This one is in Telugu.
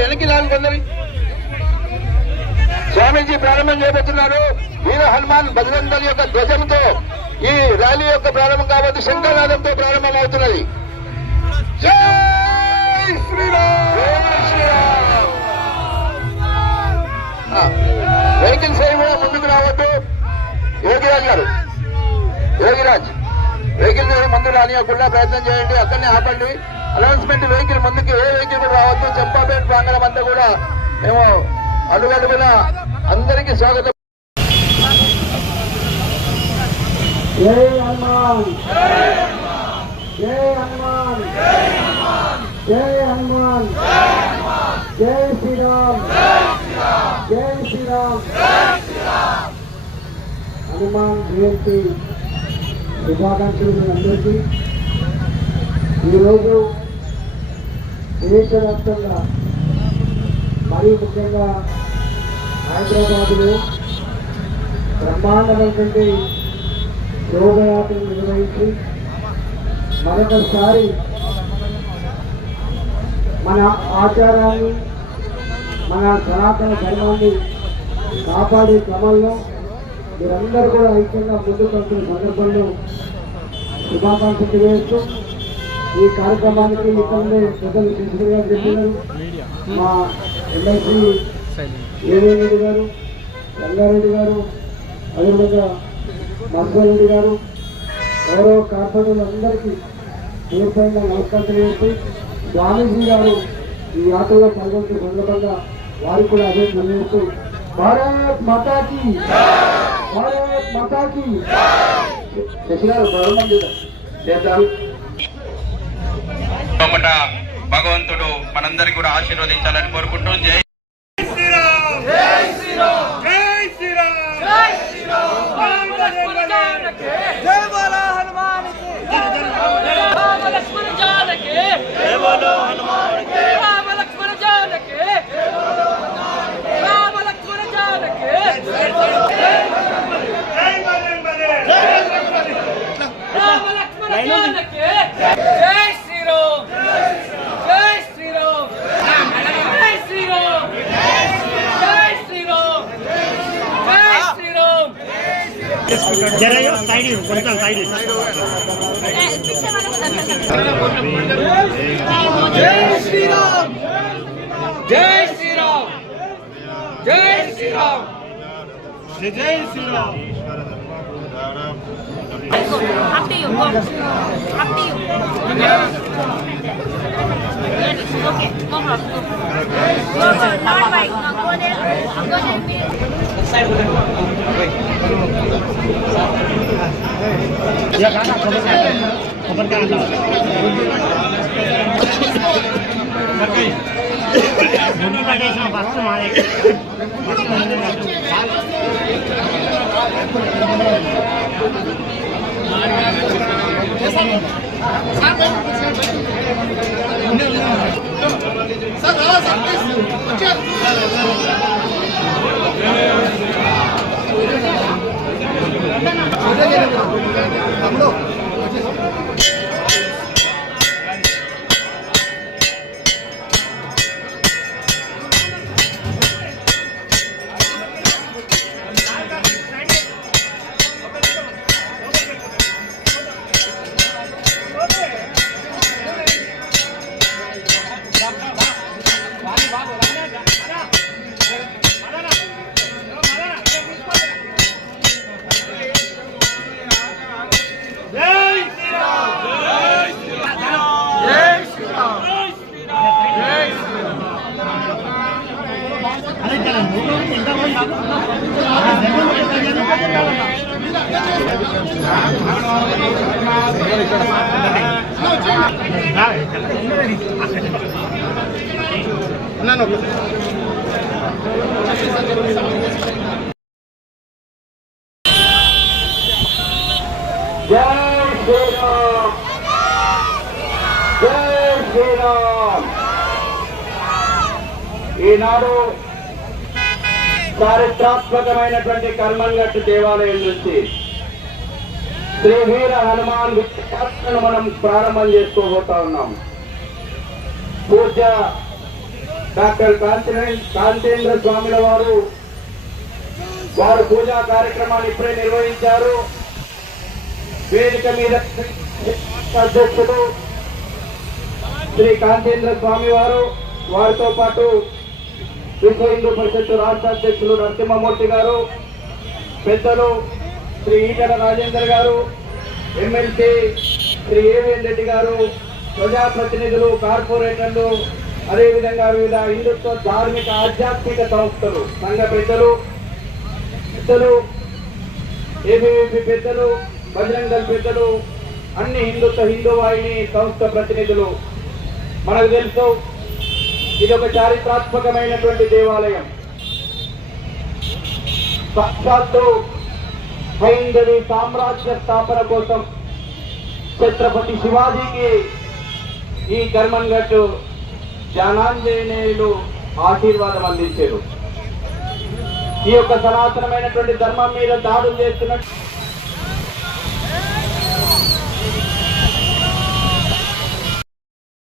వెనక్కి లాగు కొందరి. స్వామీజీ ప్రారంభం చేయబోతున్నారు. వీర హనుమాన్ బజరంగ దళ్ యొక్క ధ్వజంతో ఈ ర్యాలీ యొక్క ప్రారంభం కాబట్టి శంఖనాదంతో ప్రారంభం అవుతున్నది. జై శ్రీరామ్. వెహికల్ సేవ కూడా ముందుకు రావద్దు. యోగిరాజ్ గారు, యోగిరాజ్ వెహికల్ ముందు రానియకుండా ప్రయత్నం చేయండి. అక్కడనే ఆపండి. అనౌన్స్మెంట్ వెహికల్ ముందుకు ఏ వెహికల్ కూడా రావద్దు. చంపాపేట ప్రాంగణం అంతా కూడా మేము అడుగడుగున అందరికీ స్వాగతం. జై హనుమాన్, జై హనుమాన్, జై హనుమాన్, జై శ్రీరామ్, జై శ్రీరామ్. హనుమాన్ జయంతి శుభాకాంక్షలు అందరికీ. ఈరోజు దేశవ్యాప్తంగా మరీ ముఖ్యంగా హైదరాబాదులో బ్రహ్మాండమైనటువంటి శోభయాత్రను నిర్వహించి మరొకసారి మన ఆచారాన్ని, మన సనాతన ధర్మాన్ని కాపాడే క్రమంలో మీరందరూ కూడా ఐక్యంగా ముందుకు వస్తున్న సందర్భంలో శుభాకాంక్షలు తెలియజేస్తూ ఈ కార్యక్రమానికి ఇక్కడే పెద్దలు శిశుడు గారు చెప్పినారు. మా ఎమ్మెల్సీ ఏవేరెడ్డి గారు, రంగారెడ్డి గారు, అదేవిధంగా నర్సారెడ్డి గారు, గౌరవ కార్పొరేటర్లందరికీ పేరుపైన నమస్కారం తెలియజేస్తూ స్వామీజీ గారు ఈ యాత్రలో పాల్గొంటున్న సందర్భంగా వారికి కూడా అదే తెలియజేస్తూ భారత్ మాతాకి, భారత్ మాతాకి. శశి గారు ప్రారంభం చేద్దాం. భగవంతుడు మనందరికీ కూడా ఆశీర్వదించాలని కోరుకుంటూ జై ఈనాడు చారిత్రాత్మకమైనటువంటి కర్మంగట్టు దేవాలయం నుంచి శ్రీ వీర హనుమాన్ యాత్రను మనం ప్రారంభం చేసుకోబోతా ఉన్నాం. పూజ్య డాక్టర్ కాంతేంద్ర స్వామిల వారు పూజా కార్యక్రమాన్ని ఇప్పుడే నిర్వహించారు. వేదిక మీద అధ్యక్షుడు శ్రీ కాంతేంద్ర స్వామి వారితో పాటు విశ్వ హిందూ పరిషత్ రాష్ట్ర అధ్యక్షులు నరసింహమూర్తి గారు, పెద్దలు శ్రీ ఈటల రాజేందర్ గారు, ఎమ్మెల్సీ శ్రీ ఏవిఎన్ రెడ్డి గారు, ప్రజాప్రతినిధులు, కార్పొరేటర్లు, అదేవిధంగా వివిధ హిందుత్వ ధార్మిక ఆధ్యాత్మిక సంస్థలు, సంఘ పెద్దలు, ఏబీవీపీ పెద్దలు, బజరంగ దళ్ పెద్దలు, అన్ని హిందూ వాహిని సంస్థ ప్రతినిధులు. మనకు తెలుసు ఇది ఒక చారిత్రాత్మకమైనటువంటి దేవాలయం. సాక్షాత్తు హైందవి సామ్రాజ్య స్థాపన కోసం ఛత్రపతి శివాజీకి ఈ కర్మన్ ఘట్ జ్ఞానాంజనేయులు ఆశీర్వాదం అందించారు. ఈ యొక్క సనాతనమైనటువంటి ధర్మం మీద దాడులు చేస్తున్న